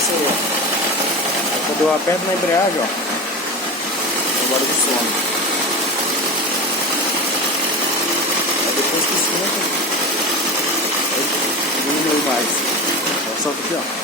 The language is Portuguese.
isso aí, ó. Quando eu aperto na embreagem, ó, agora ele some. Aí depois que esquenta, ele diminui mais. Ó, só aqui, ó.